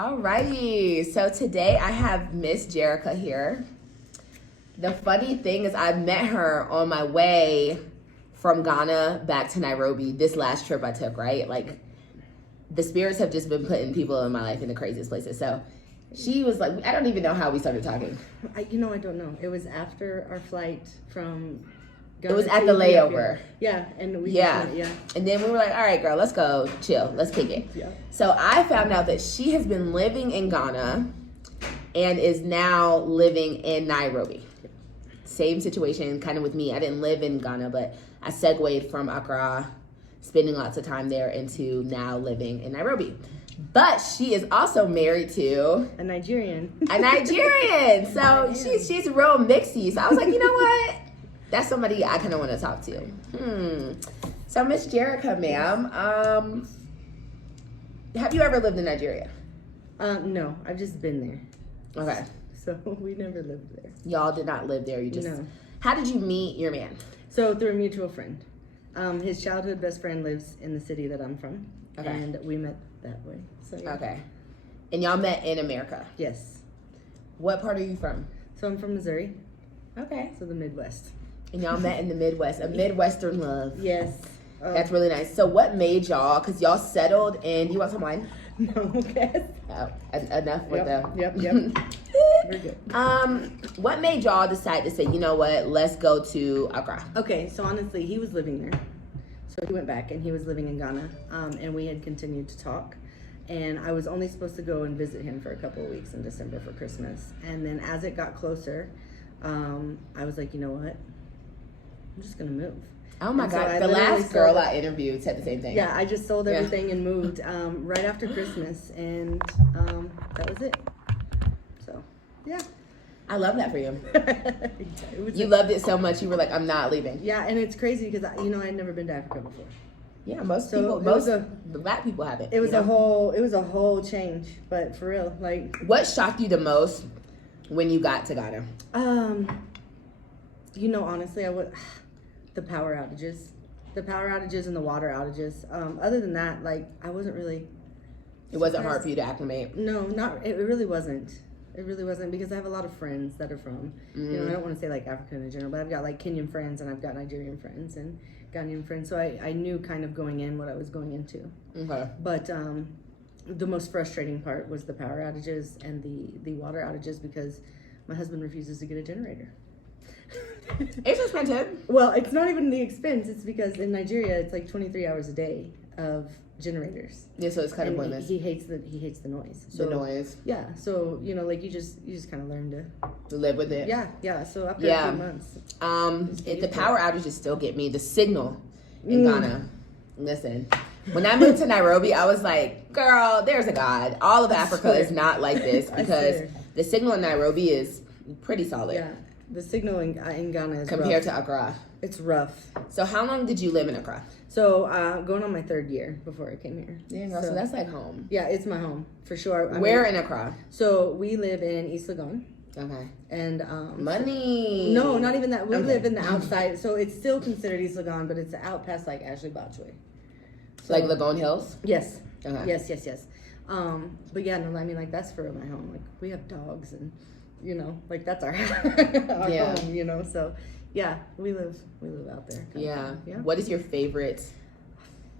Alrighty, so today I have Miss Jerrica here. The funny thing is I met her on my way from Ghana back to Nairobi, this last trip I took, right? Like, the spirits have just been putting people in my life in the craziest places. So she was like, I don't even know how we started talking. I don't know. It was after our flight from Ghana. It was at the layover. Yeah, and And then we were like, all right, girl, let's go chill. Let's kick it. Yeah. So I found out that she has been living in Ghana and is now living in Nairobi. Same situation kind of with me. I didn't live in Ghana, but I segued from Accra, spending lots of time there, into now living in Nairobi. But she is also married to a Nigerian. So she's real mixy. So I was like, you know what? That's somebody I kind of want to talk to. So Miss Jerrica, ma'am, have you ever lived in Nigeria? No, I've just been there. Okay. So we never lived there. Y'all did not live there. You just. No. How did you meet your man? So through a mutual friend. His childhood best friend lives in the city that I'm from. Okay. And we met that way. So yeah. Okay. And y'all met in America? Yes. What part are you from? So I'm from Missouri. Okay. So the Midwest. And y'all met in the Midwest, a Midwestern love. Yes. That's really nice. So what made y'all, because y'all settled in, you want some wine? No, okay. Oh, enough with Yep. We're good. What made y'all decide to say, you know what, let's go to Accra? Okay, so honestly, he was living there. So he went back and he was living in Ghana. And we had continued to talk. And I was only supposed to go and visit him for a couple of weeks in December for Christmas. And then as it got closer, I was like, you know what? I'm just gonna move. Oh my and God, so the last girl I interviewed said the same thing. Yeah, I just sold everything and moved right after Christmas, and that was it. So, yeah. I love that for you. Yeah, you loved it so much, you were like, I'm not leaving. Yeah, and it's crazy because, I had never been to Africa before. Yeah, most black people haven't. It was a whole change, but for real, like. What shocked you the most when you got to Ghana? Honestly, the power outages and the water outages. Other than that, like, I wasn't really. It wasn't hard for you to acclimate? No, it really wasn't. It really wasn't, because I have a lot of friends that are from, I don't want to say like Africa in general, but I've got like Kenyan friends and I've got Nigerian friends and Ghanaian friends. So I knew kind of going in what I was going into. Okay. But the most frustrating part was the power outages and the water outages, because my husband refuses to get a generator. It's expensive. Well, it's not even the expense. It's because in Nigeria, it's like 23 hours a day of generators. Yeah, so it's kind of pointless. He hates the noise. So, the noise. Yeah. So like you just kind of learn to live with it. Yeah. So after a few months, the power outages still get me. The signal in Ghana. Listen, when I moved to Nairobi, I was like, girl, there's a God. All of Africa is not like this, because the signal in Nairobi is pretty solid. Yeah. The signal in Ghana is compared to Accra. It's rough. So how long did you live in Accra? So going on my 3rd year before I came here. Yeah, so that's like home. Yeah, it's my home for sure. Where in Accra? So we live in East Legon. Okay. And money. No, not even that. We live in the outside, so it's still considered East Legon, but it's out past like Ashley Botchway. So, like Legon Hills? Yes. Okay. Yes. But yeah, no, I mean, like, that's for my home. Like, we have dogs and, like, that's our, home, so yeah, we live out there. Yeah. What is your favorite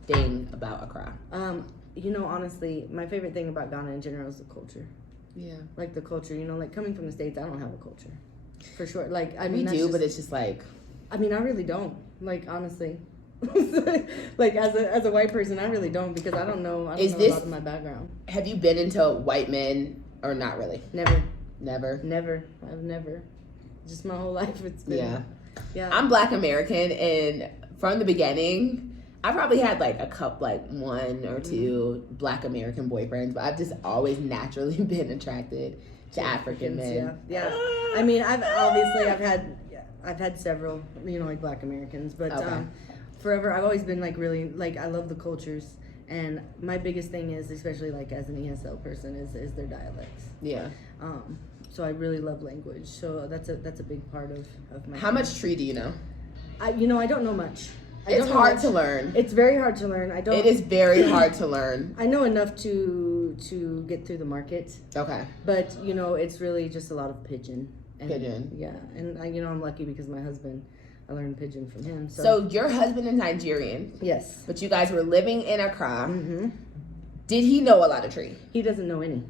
thing about Accra? Honestly, my favorite thing about Ghana in general is the culture. Yeah. Like the culture, like coming from the States, I don't have a culture. For sure. Like, I mean, but it's just like. I mean, I really don't. Like, honestly. Like, as a white person, I really don't, because I don't know a lot of my background. Have you been into white men or not really? Never. I've never. Just my whole life it's been. Yeah. I'm Black American, and from the beginning, I probably had like one or two Black American boyfriends, but I've just always naturally been attracted to African men. Yeah. I mean, I've had several, like Black Americans, but forever I've always been like really, like, I love the cultures, and my biggest thing is, especially like as an ESL person, is their dialects. Yeah. So I really love language. So that's a big part of my. How much Tree do you know? I don't know much. It's hard to learn. It's very hard to learn. It is very hard to learn. I know enough to to get through the market. Okay. But it's really just a lot of pidgin. Pidgin. Yeah, and I'm lucky because my husband, I learned pidgin from him. So your husband is Nigerian. Yes. But you guys were living in Accra. Mm-hmm. Did he know a lot of Tree? He doesn't know any.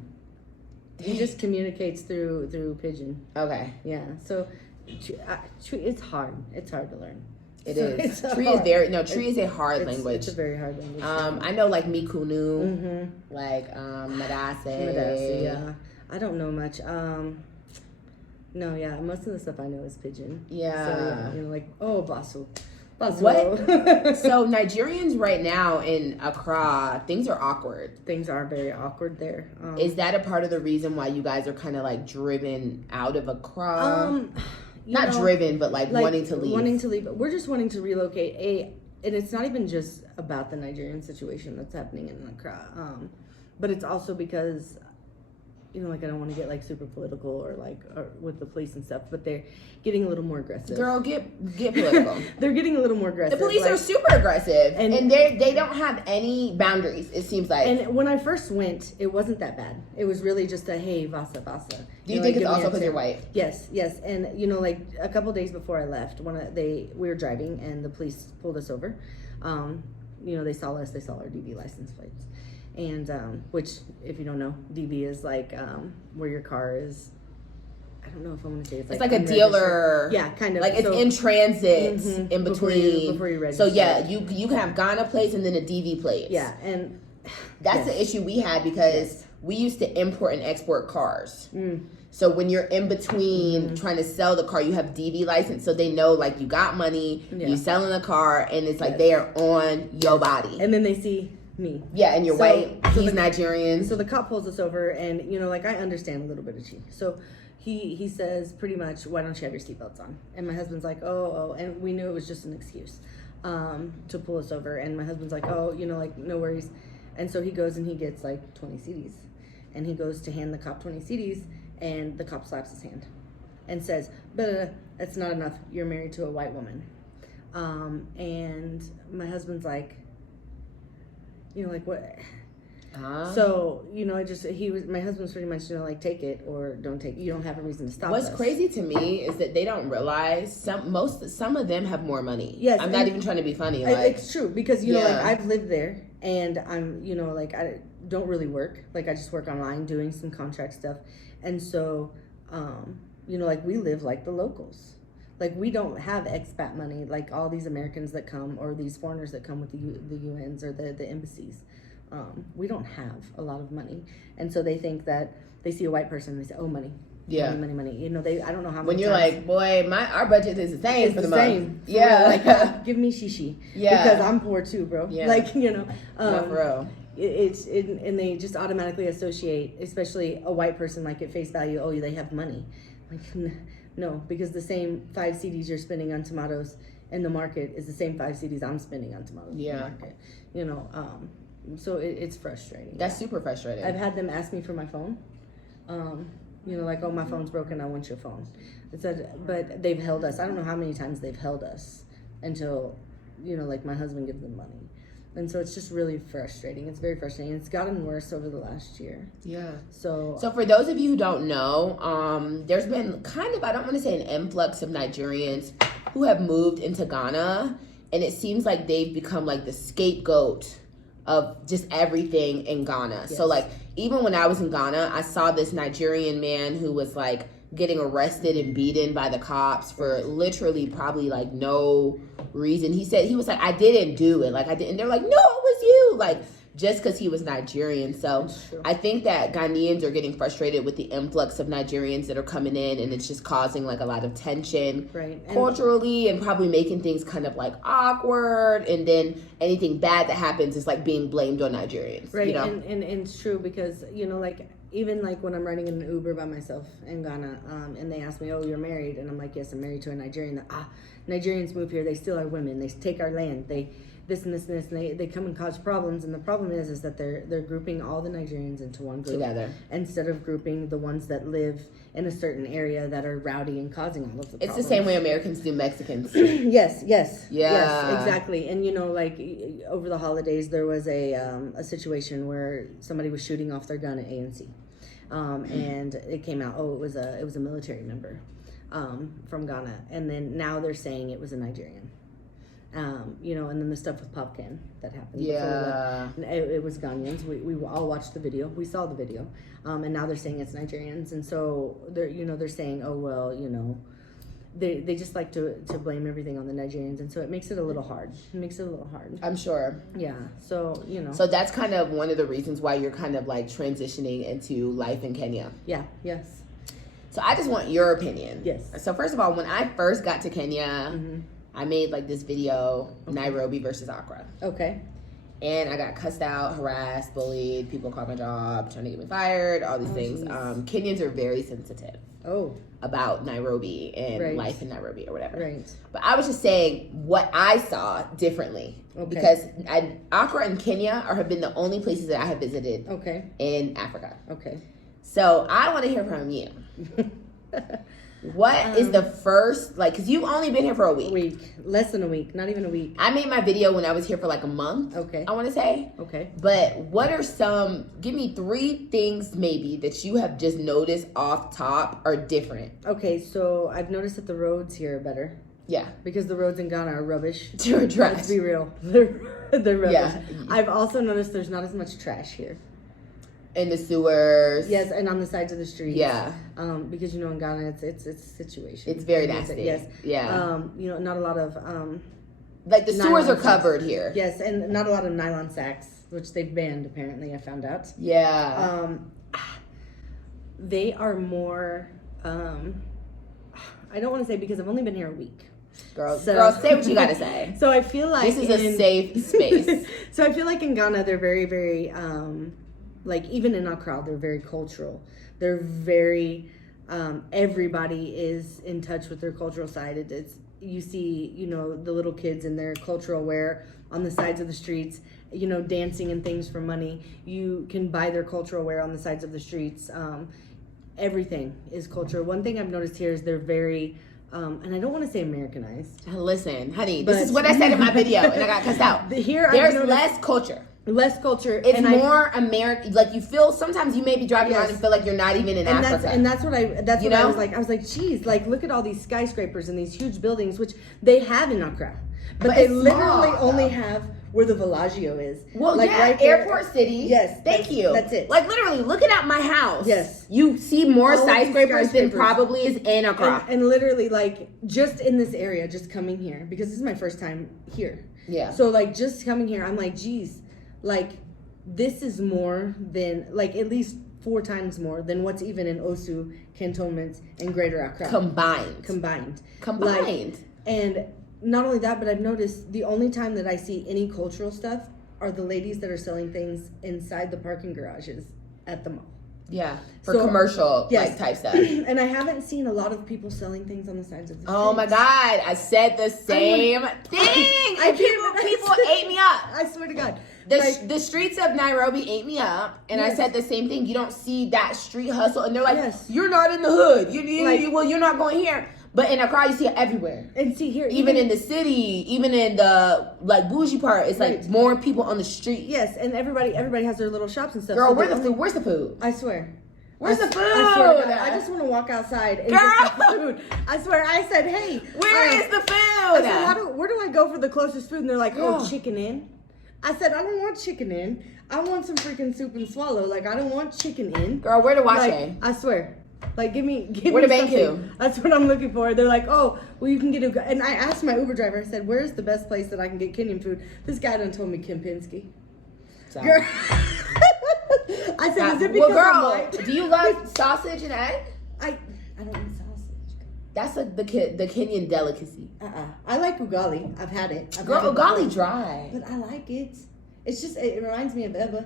He just communicates through pidgin. Okay. Yeah. So Tree, it's hard. It's hard to learn. It is. Tree is a hard language. It's a very hard language. I know like Mikunu, mm-hmm. like Madase. Madase, yeah. I don't know much. No, yeah. Most of the stuff I know is pidgin. Yeah. So, like Basu. What? So Nigerians right now in Accra, things are awkward. Things are very awkward there. Is that a part of the reason why you guys are kind of like driven out of Accra? Not driven, but like wanting to leave. Wanting to leave. We're just wanting to relocate. And it's not even just about the Nigerian situation that's happening in Accra. But it's also because, like I don't want to get like super political or with the police and stuff, but they're getting a little more aggressive. Girl, get political. They're getting a little more aggressive. The police are super aggressive, and they don't have any boundaries. It seems like. And when I first went, it wasn't that bad. It was really just a hey, vasa. Do you think it's also because you're white? Yes. And like a couple days before I left, we were driving and the police pulled us over. They saw us. They saw our DV license plates. And which, if you don't know, DV is like where your car is. I don't know if I want to say it's like a dealer. Yeah, kind of. Like it's in transit mm-hmm, in between. Before you register. So yeah, you can have Ghana plates and then a DV plate. Yeah, and that's the issue we had because we used to import and export cars. So when you're in between trying to sell the car, you have DV license, so they know like you got money, you selling the car, and it's like they are on your body. And then they see me. Yeah, and you're white. He's Nigerian. So the cop pulls us over, and I understand a little bit of Chi. So he says pretty much, why don't you have your seatbelts on? And my husband's like, oh, and we knew it was just an excuse to pull us over. And my husband's like, oh, no worries. And so he goes and he gets like 20 CDs, and he goes to hand the cop 20 CDs, and the cop slaps his hand and says, but that's not enough. You're married to a white woman. And my husband's like, like what? So, my husband's pretty much, take it or don't take it. You don't have a reason to stop What's us. crazy to me is that they don't realize some of them have more money. Yes. I'm not even trying to be funny. It's true because, I've lived there and I'm, I don't really work. Like I just work online doing some contract stuff. And so, we live like the locals. Like we don't have expat money like all these Americans that come or these foreigners that come with the UNs or the embassies. We don't have a lot of money, and so they think that they see a white person and they say, "Oh, money, money." I don't know how. When you're times, like, boy, our budget is the same for the month. Yeah, give me shishi. Yeah, because I'm poor too, bro. Yeah, not for real. And they just automatically associate, especially a white person, like at face value. Oh, they have money. Like, no, because the same 5 CDs you're spending on tomatoes in the market is the same 5 CDs I'm spending on tomatoes in the market. So it's frustrating. That's super frustrating. I've had them ask me for my phone. Like, oh, my phone's broken. I want your phone. But they've held us. I don't know how many times they've held us until, like my husband gives them money. And so it's just really frustrating. It's very frustrating. It's gotten worse over the last year. Yeah. So for those of you who don't know, there's been kind of, I don't want to say an influx of Nigerians who have moved into Ghana. And it seems like they've become like the scapegoat of just everything in Ghana. Yes. So like, even when I was in Ghana, I saw this Nigerian man who was like getting arrested and beaten by the cops for literally probably like no reason. He was like, I didn't do it. Like I didn't. They're like, no, it was you. Like just because he was Nigerian. So I think that Ghanaians are getting frustrated with the influx of Nigerians that are coming in, and it's just causing like a lot of tension culturally and probably making things kind of like awkward. And then anything bad that happens is like being blamed on Nigerians. Right. And it's true because, like, even like when I'm riding in an Uber by myself in Ghana, and they ask me, oh, you're married? And I'm like, yes, I'm married to a Nigerian. Nigerians move here. They steal our women. They take our land. this and this and this, and they come and cause problems. And the problem is that they're grouping all the Nigerians into one group together instead of grouping the ones that live in a certain area that are rowdy and causing all of the problems. It's the same way Americans do Mexicans. Yes, Yeah. exactly. And you know, like over the holidays, there was a situation where somebody was shooting off their gun at ANC, and it came out. Oh, it was a military member from Ghana, and then now they're saying it was a Nigerian. You know, and then the stuff with Popcan that happened. Yeah. It was Ghanaians. We all watched the video. We saw the video. And now they're saying it's Nigerians. And so they're saying, oh, well, you know, they just like to blame everything on the Nigerians. And so it makes it a little hard. I'm sure. Yeah. So, you know. So that's kind of one of the reasons why you're kind of like transitioning into life in Kenya. Yeah. Yes. So I just want your opinion. Yes. So first of all, when I first got to Kenya, I made like this video, Nairobi versus Accra. Okay. And I got cussed out, harassed, bullied, people called my job, trying to get me fired, all these things. Kenyans are very sensitive about Nairobi and life in Nairobi or whatever. Right. But I was just saying what I saw differently. Okay. Because Accra and Kenya have been the only places that I have visited in Africa. Okay. So I want to hear from you. What is the first, like, because you've only been here for a week. Less than a week, not even a week. I made my video when I was here for like a month. Okay. I want to say. Okay. But what are give me 3 things maybe that you have just noticed off top are different. Okay, so I've noticed that the roads here are better. Yeah. Because the roads in Ghana are rubbish. They're trash. Let's be real. They're rubbish. Yeah. I've also noticed there's not as much trash here. In the sewers. Yes, and on the sides of the streets. Yeah. Because, you know, in Ghana, it's a situation. It's very nasty. Yes. Yeah. You know, not a lot of... like the sewers are covered here. Yes, and not a lot of nylon sacks, which they've banned, apparently, I found out. Yeah. They are more... I don't want to say because I've only been here a week. Girl, say what you gotta say. So I feel like... This is a safe space. So I feel like in Ghana, they're very, very... like even in Accra, they're very cultural. They're very, everybody is in touch with their cultural side. It's you see, you know, the little kids in their cultural wear on the sides of the streets, you know, dancing and things for money. You can buy their cultural wear on the sides of the streets. Everything is cultural. One thing I've noticed here is they're very, and I don't want to say Americanized. Listen, honey, this is what I said in my video, and I got cussed out. There's less culture. Less culture. It's more American. Like you feel sometimes you may be driving around and feel like you're not even in Africa. That's what I was like. I was like, geez, like look at all these skyscrapers and these huge buildings, which they have in Accra, but they literally only have where the Bellagio is. Well, like, yeah, right Airport City. Yes, thank you. That's it. Like literally, looking at my house. Yes, you see more skyscrapers than probably is in Accra. And literally, like just in this area, just coming here because this is my first time here. Yeah. So like just coming here, I'm like, geez, like. This is more than, like, at least 4 times more than what's even in Osu, cantonments, and Greater Accra. Combined. Like, and not only that, but I've noticed the only time that I see any cultural stuff are the ladies that are selling things inside the parking garages at the mall. Yeah, for commercial like type stuff. And I haven't seen a lot of people selling things on the sides of the streets. Oh my God, I said the same thing. And people ate me up. I swear to God. The streets of Nairobi ate me up, and I said the same thing. You don't see that street hustle, and they're like, "You're not in the hood. You're not going here." But in Accra, you see it everywhere. And see here, even in the city, even in the like bougie part, it's like more people on the street. Yes, and everybody has their little shops and stuff. Girl, where's the food? I swear. Where's the food? I swear to God, I just want to walk outside and get some food. I swear, I said, "Hey, where is the food?" I said, where do I go for the closest food? And they're like, "Oh, Chicken Inn." I said, I don't want Chicken Inn. I want some freaking soup and swallow. Like, I don't want Chicken Inn. Girl, where to watch it? I swear. Like, give me where to bank to? That's what I'm looking for. They're like, oh, well, you can get and I asked my Uber driver, I said, where's the best place that I can get Kenyan food? This guy done told me Kempinski. Girl. I said, is it because I'm white? Do you love sausage and egg? I don't eat sausage. That's the Kenyan delicacy. I like ugali. I've had it. Girl, ugali dry. But I like it. It's just, it reminds me of eba,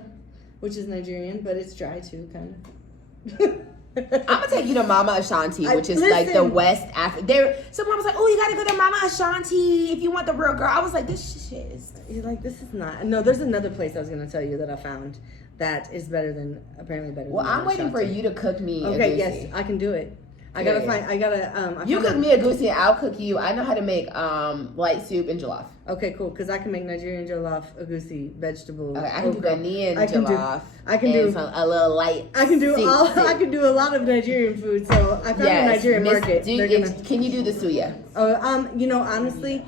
which is Nigerian, but it's dry too, kind of. I'm gonna take you to Mama Ashanti, which is like the listen. West Africa. There, someone was like, "Oh, you gotta go to Mama Ashanti if you want the real girl." I was like, "This shit is." You're like, this is not. No, there's another place I was gonna tell you that I found that is apparently better. Well, than I'm waiting for you to cook me. Okay, a yes, goosey. I can do it. I gotta. You cook me a goosey, and I'll cook you. I know how to make light soup and jollof. Okay, cool. Because I can make Nigerian jollof, a goosey, vegetable. Okay, I can do Ghanaian I can do- jollof. I can and do- a little light. I can do soup. I can do a lot of Nigerian food. So I found a Nigerian Miss- market. They're gonna. Can you do the suya? Oh, you know, honestly,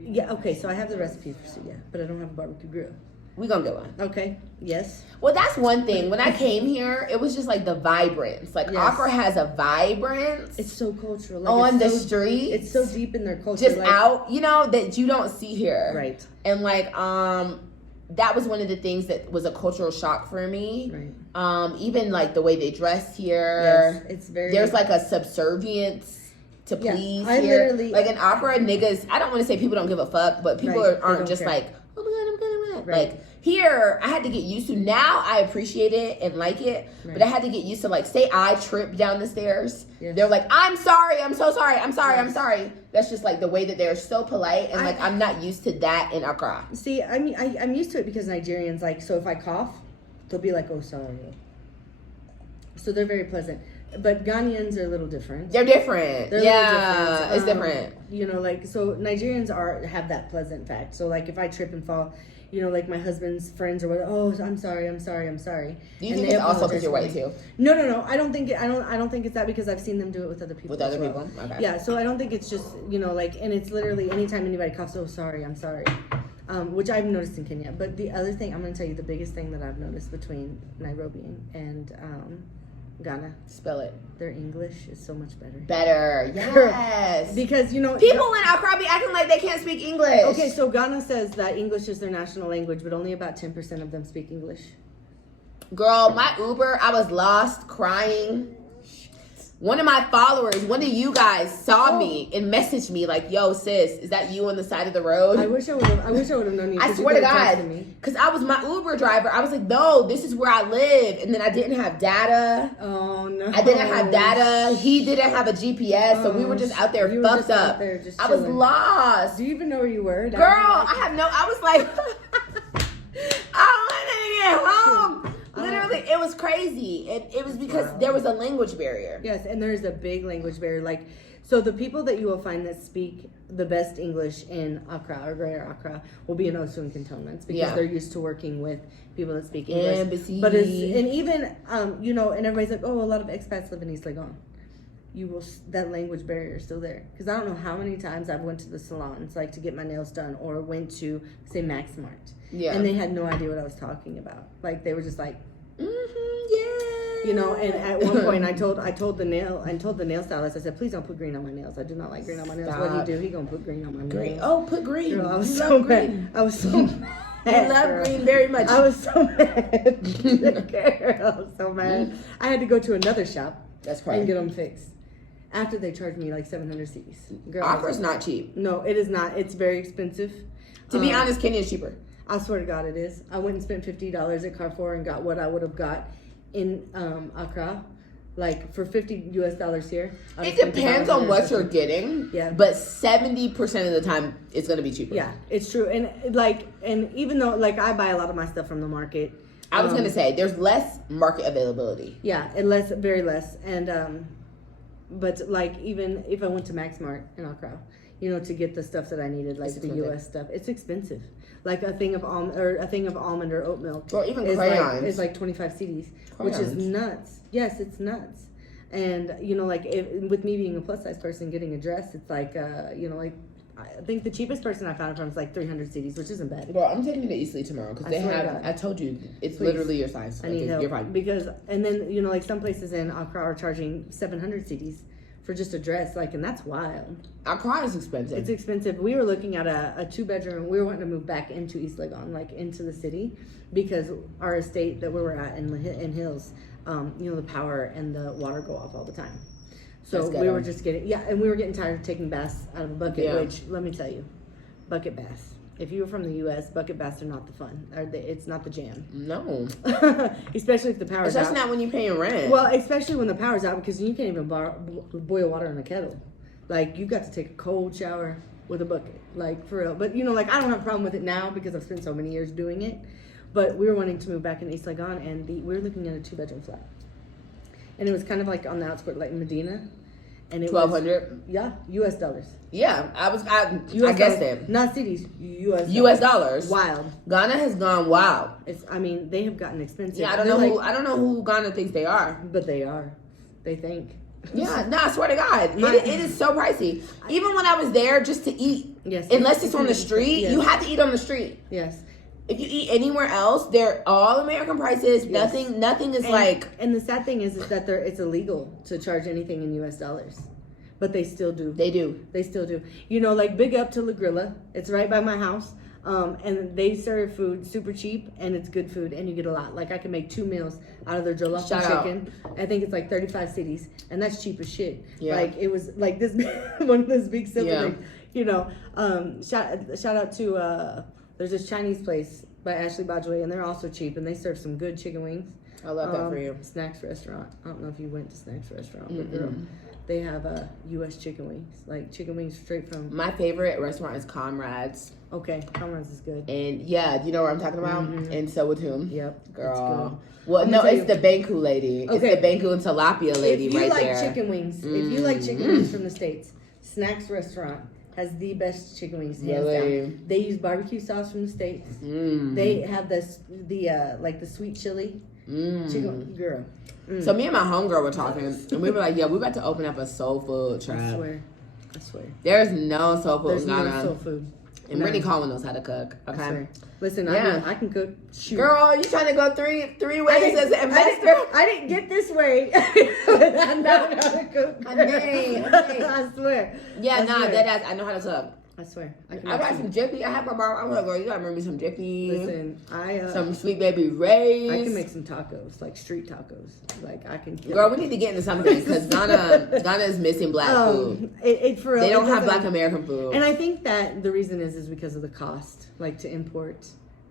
yeah. Okay, so I have the recipe for suya, but I don't have a barbecue grill. We gonna get one. Okay. Yes. Well, that's one thing. When I came here, it was just like the vibrance. Like Yes. Accra has a vibrance. It's so cultural. Like, on it's the so, street. It's so deep in their culture. Just like, out, that you don't see here. Right. And like, that was one of the things that was a cultural shock for me. Right. Even like the way they dress here. Yes, it's very. There's like a subservience to Yeah, please I here. literally- Like in Accra, niggas, I don't want to say people don't give a fuck, but people Right, they aren't don't just care. like, oh my God, I'm gonna Right. Like here, I had to get used to. Now I appreciate it and like it, but Right. I had to get used to like, say I trip down the stairs. Yes. They're like, I'm sorry, I'm so sorry, I'm sorry, I'm Yes. sorry. That's just like the way that they're so polite, and like I- I'm not used to that in Accra. See, I mean, I'm used to it because Nigerians, like, so if I cough, they'll be like, oh, sorry. So they're very pleasant. But Ghanaians are a little different. They're different. They're a Yeah, little different. it's different. You know, like, so Nigerians have that pleasant fact. So, like, if I trip and fall, you know, like my husband's friends or whatever, oh, I'm sorry. Do you And think they it's also apologize because you're for white me. too? No. I don't think it's that, because I've seen them do it with other people. With other as well. people? Okay. Yeah, so I don't think it's just, you know, like, and it's literally anytime anybody coughs, oh, sorry, I'm sorry. Which I've noticed in Kenya. But the other thing, I'm going to tell you the biggest thing that I've noticed between Nairobi and Ghana, Spell it. their English is so much better. Better. Yes. Because, you know, People in Accra be acting like they can't speak English. okay, so Ghana says that English is their national language, but only about 10% of them speak English. Girl, my Uber, I was lost, crying. One of my followers, one of you guys saw me and messaged me like, yo, sis, is that you on the side of the road? I wish I would have known you. I 'cause you swear to could've God, texted me. because I was my Uber driver. I was like, no, this is where I live. And then I didn't have data. Oh, no. I didn't have data. He didn't have a GPS. So we were just out there You were fucked just out up. there just I was chilling. lost. Do you even know where you were? Girl, I was like, I want to get home. Literally, it was crazy. It was because there was a language barrier. Yes, and there's a big language barrier. Like, so the people that you will find that speak the best English in Accra or Greater Accra will be in Osu and cantonments, because Yeah. they're used to working with people that speak English. Embassy. But and even you know, and everybody's like, oh, a lot of expats live in East Legon. That language barrier is still there, because I don't know how many times I've went to the salons like to get my nails done, or went to say Maxmart, and they had no idea what I was talking about. Like, they were just like, Yeah. you know. And at one point, I told the nail stylist, I said, please don't put green on my nails. I do not like green on my nails. What Stop. do? He gonna put green on my nails. Green. Oh, put green. Girl, I was You so love mad. green. I was so mad. I love girl. green very much. I was so mad. Girl, I was so mad. I had to go to another shop That's and crazy. get them fixed. After they charged me like 700 cedis. Girl, I was Accra's like, not cheap. No, it is not. It's very expensive. To be honest, Kenya's cheaper. I swear to God, it is. I went and spent $50 at Carrefour and got what I would have got in Accra, like for $50 here. I It would've spent depends on what you're $150. getting. Yeah. But 70% of the time, it's gonna be cheaper. Yeah, it's true. And even though like I buy a lot of my stuff from the market, I was gonna say there's less market availability. yeah, and very less. And but like even if I went to Maxmart in Accra, you know, to get the stuff that I needed, like It's the expensive. US stuff, it's expensive. Like a thing of almond or oat milk. Or even is crayons. Like, it's like 25 cedis, which is Crayons. nuts. Yes, it's nuts. And you know, like with me being a plus size person getting a dress, it's like you know, like I think the cheapest person I found it from was like 300 cedis, which isn't bad. Girl, I'm taking you to Eastleigh tomorrow because I they swear to have. God. I told you, it's Please. literally your size. I need Okay, help You're fine. because, and then you know, like some places in Accra are charging 700 cedis for just a dress, like, and that's wild. Accra is expensive. It's expensive. We were looking at a 2-bedroom. We were wanting to move back into East Legon, like into the city, because our estate that we were at in Hills, you know, the power and the water go off all the time. So That's we ghetto. were just getting, and we were getting tired of taking baths out of a bucket, Yeah. which let me tell you, bucket baths. If you were from the U.S., bucket baths are not the fun. It's not the jam. No. Especially if the power's out. Especially not when you're paying rent. Well, especially when the power's out, because you can't even boil water in a kettle. Like, you've got to take a cold shower with a bucket. Like, for real. But, you know, like, I don't have a problem with it now because I've spent so many years doing it. But we were wanting to move back in East Legon, and we were looking at a 2-bedroom flat. And it was kind of like on the outskirts, like Medina. And it 1,200? Yeah, U.S. dollars. Yeah, I guessed it. Not cities, U.S. dollars. Wild. Ghana has gone wild. They have gotten expensive. Yeah, I don't know who Ghana thinks they are. But they are. They think. Yeah, no, I swear to God. It is so pricey. Even when I was there just to eat. Yes. Unless it's on the street, you have to eat on the street. Yes. If you eat anywhere else, they're all American prices. Yes. Nothing is like. And the sad thing is that it's illegal to charge anything in U.S. dollars. But they still do. They do. They still do. You know, like, big up to La Grilla. It's right by my house. And they serve food super cheap, and it's good food, and you get a lot. Like, I can make 2 meals out of their jollof and chicken. I think it's like 35 cities, and that's cheap as shit. Yeah. Like, it was like this, one of those big silver things. You know, shout out to, there's this Chinese place by Ashley Bajway, and they're also cheap, and they serve some good chicken wings. I love that for you. Snacks Restaurant. I don't know if you went to Snacks Restaurant, but girl, they have U.S. chicken wings. Like, chicken wings straight from... My favorite restaurant is Comrades. Okay, Comrades is good. And, yeah, do you know what I'm talking about? And so with whom? Yep. Girl. Well, no, it's the Banku lady. Okay. It's the Banku and Tilapia lady right there. If you like chicken wings from the States, Snacks Restaurant has the best chicken wings hands down. They use barbecue sauce from the States. They have the sweet chili chicken. Girl. So me and my homegirl were talking, and we were like, yeah, we're about to open up a soul food trap. I swear. There's no soul food There's in Ghana. no soul food. And Brittany Coleman knows how to cook. Okay. I swear. Listen, I can cook. Shoot. Girl, you trying to go three ways as an investor? I didn't get this way. I know how to cook. I swear. Yeah, deadass. I know how to cook. I swear. I got some Jiffy. I have my bar. I'm like, girl, you gotta bring me some Jiffy. Listen, some Sweet Baby Ray's. I can make some tacos, like street tacos. Like, I can. Girl, we need to get into something because Ghana is missing black food. For real, they don't have black American food. And I think that the reason is because of the cost, like, to import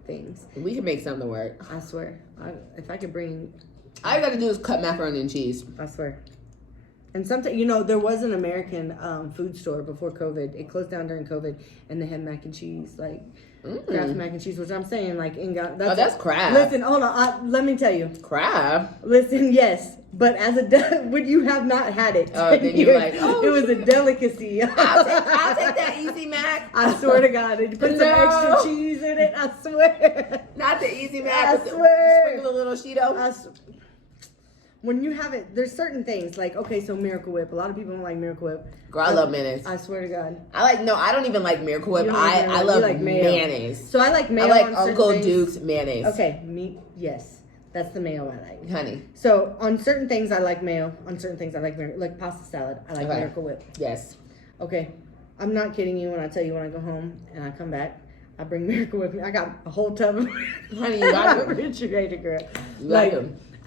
things. We can make something work. I swear. If I could bring. All you gotta do is cut macaroni and cheese. I swear. And sometimes, there was an American food store before COVID. It closed down during COVID, and they had mac and cheese, like Kraft mac and cheese, which I'm saying, like, in Ghana. That's Kraft. Listen, hold on. Let me tell you. Kraft? Listen, yes. But when you have not had it, then you're like, oh. It was a delicacy. I'll take that Easy Mac. I swear to God. It put some extra cheese in it. I swear. Not the Easy Mac. I swear. Sprinkle a little Cheeto. When you have it, there's certain things like, okay, so Miracle Whip. A lot of people don't like Miracle Whip. Girl, I love mayonnaise. I swear to God. I don't even like Miracle Whip. I love like mayonnaise. So I like mayo. I like Uncle Duke's mayonnaise. Okay, yes. That's the mayo I like. Honey. So on certain things I like mayo. On certain things I like like pasta salad. I like Miracle Whip. Yes. Okay. I'm not kidding you when I tell you when I go home and I come back, I bring Miracle Whip. I got a whole tub of honey, you got it. refrigerator, girl.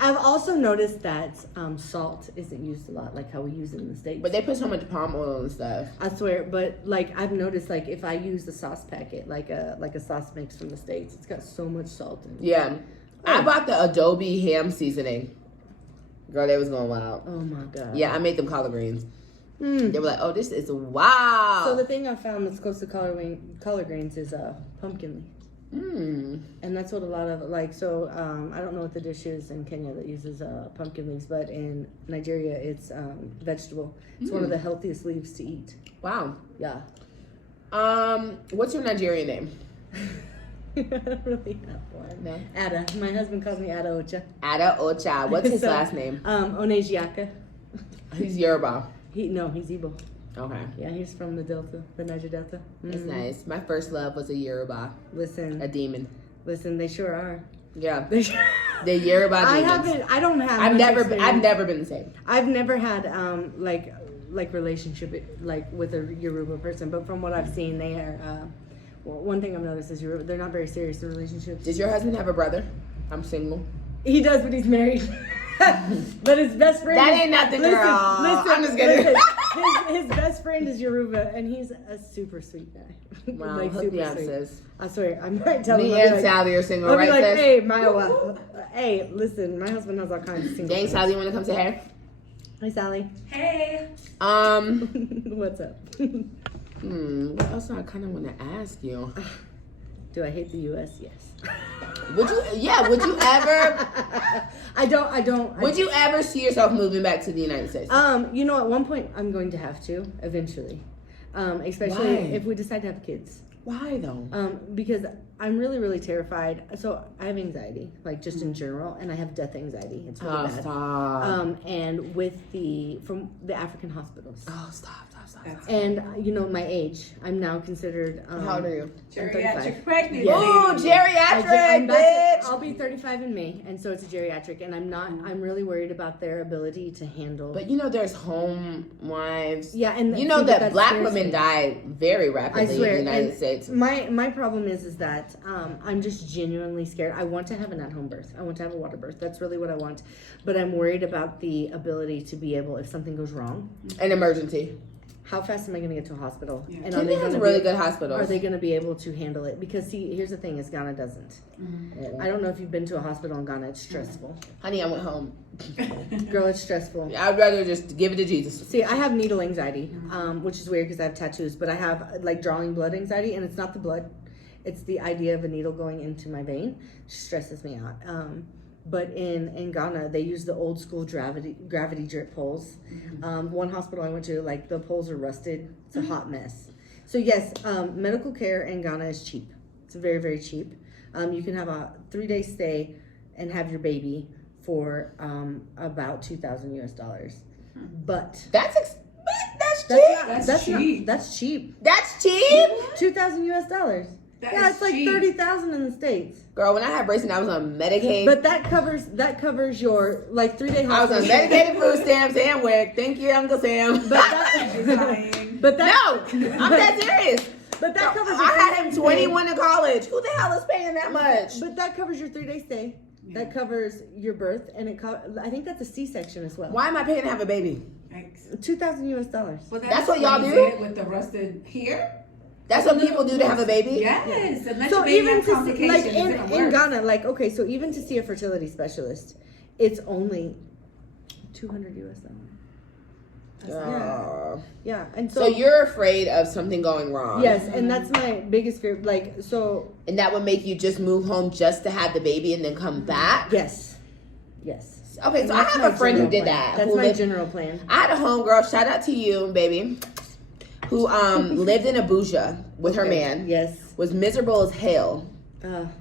I've also noticed that salt isn't used a lot, like how we use it in the States. But they put so much palm oil and stuff. I swear, but like I've noticed, like if I use the sauce packet, like a sauce mix from the States, it's got so much salt in it. Yeah, I bought the Adobe ham seasoning. Girl, they was going wild. Oh my God. Yeah, I made them collard greens. They were like, oh, this is wild. So the thing I found that's close to collard greens is pumpkin leaf. And that's what a lot of I don't know what the dish is in Kenya that uses pumpkin leaves, but in Nigeria it's vegetable. It's one of the healthiest leaves to eat. Wow. Yeah. What's your Nigerian name? I don't really have one. No. Ada. My husband calls me Ada Ocha. Ada Ocha. What's his last name? Onejiaka. He's Yoruba. He's Igbo. Okay. Yeah, he's from the Delta, the Niger Delta. That's nice. My first love was a Yoruba. Listen. A demon. Listen, they sure are. Yeah. The Yoruba demons. I don't have. I've never been the same. I've never had like relationship like with a Yoruba person, but from what I've seen, they are. One thing I've noticed is they're not very serious in relationships. Does your husband have a brother? I'm single. He does, but he's married. But his best friend. That ain't nothing, girl. Listen, I'm just kidding. His best friend is Yoruba, and he's a super sweet guy. Wow, like hook me super up, sweet. sis. I swear, I might tell him. Me I'll be and like, Sally are single, I'll be right, like, sis? hey, Maya, hey, listen, my husband has all kinds of single Dang, friends. Sally, you want to come say hey? Hi, Sally. Hey. What's up? What else do I kind of want to ask you? Do I hate the U.S.? Yes. Would you ever? I don't. Would you ever see yourself moving back to the United States? You know, at one point, I'm going to have to eventually, especially Why? if we decide to have kids. Why though? Because I'm really, really terrified. So I have anxiety, like just in general, and I have death anxiety. It's really bad. Stop. And from the African hospitals. Stop. And you know my age. I'm now considered. How old are you? Geriatric pregnancy. Yeah. Oh, geriatric, I'm bitch. I'll be 35 in May, and so it's a geriatric, and I'm really worried about their ability to handle. But you know, there's home wives. Yeah, and you know see, but that black scares women me. die very I rapidly swear. in the United and States. My problem is that I'm just genuinely scared. I want to have an at-home birth. I want to have a water birth. That's really what I want. But I'm worried about the ability to be able, if something goes wrong, An emergency. how fast am I going to get to a hospital? Yeah. And Kenya has really good hospitals. Are they going to be able to handle it? Because see, here's the thing: is Ghana doesn't. I don't know if you've been to a hospital in Ghana. It's stressful. Honey, I went home. Girl, it's stressful. I'd rather just give it to Jesus. See, I have needle anxiety, which is weird because I have tattoos, but I have like drawing blood anxiety, and it's not the blood. It's the idea of a needle going into my vein. It stresses me out. But in Ghana, they use the old school gravity drip poles. One hospital I went to, like the poles are rusted. It's a hot mess. So yes, medical care in Ghana is cheap. It's very, very cheap. You can have a 3-day stay and have your baby for about $2,000 US. But That's cheap. that's cheap. cheap. That's cheap. That's cheap. $2,000 US. That Yeah, is it's like cheap. 30,000 in the States. Girl, when I had braces, I was on Medicaid. But that covers your like 3-day I was hospital. on medicated food stamps and WIC. Thank you, Uncle Sam. But that, She's lying. but that, No, I'm that serious. But that covers. I had him 21 in college. Who the hell is paying that much? But that covers your 3-day stay. Yeah. That covers your birth, and I think that's a C-section as well. Why am I paying to have a baby? Thanks. $2,000 US. Well, That's what y'all you do? said with the rusted here. That's what people do to have a baby? Yes. Unless So your baby even has to see, complications, like it's gonna in work. Ghana, like okay, so even to see a fertility specialist, it's only $200 US. Yeah, and So you're afraid of something going wrong. yes, and that's my biggest fear. Like so, And that would make you just move home just to have the baby and then come back? yes. Okay, so I That's have my a friend who general did plan. that. That's who my lived- general plan. I had a homegirl, shout out to you, baby, who lived in Abuja with her man. Yes. Was miserable as hell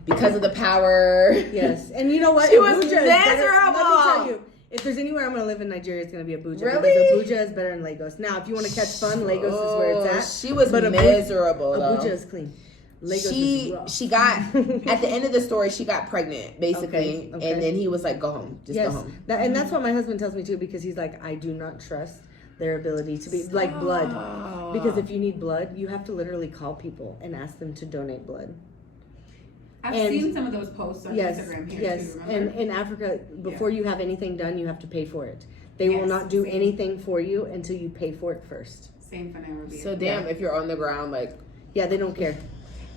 because of the power. Yes, and you know what? She was Abuja is better- Let me miserable. tell you, if there's anywhere I'm going to live in Nigeria, it's going to be Abuja. Really? Because Abuja is better than Lagos. Now, if you want to catch fun, Lagos is where it's at. She was But miserable. Abuja though. is clean. Lagos is rough. She got at the end of the story, she got pregnant basically, Okay. and then he was like, "Go home, just go Yes, home." and that's what my husband tells me too, because he's like, I do not trust their ability to be like blood. Because if you need blood, you have to literally call people and ask them to donate blood. I've and- seen some of those posts on Instagram here yes, too. and Remember? in Africa, before you have anything done, you have to pay for it. They will Yes, not do same. anything for you until you pay for it first. Same for NAIROBI. So damn, if you're on the ground, like, Yeah, they don't care.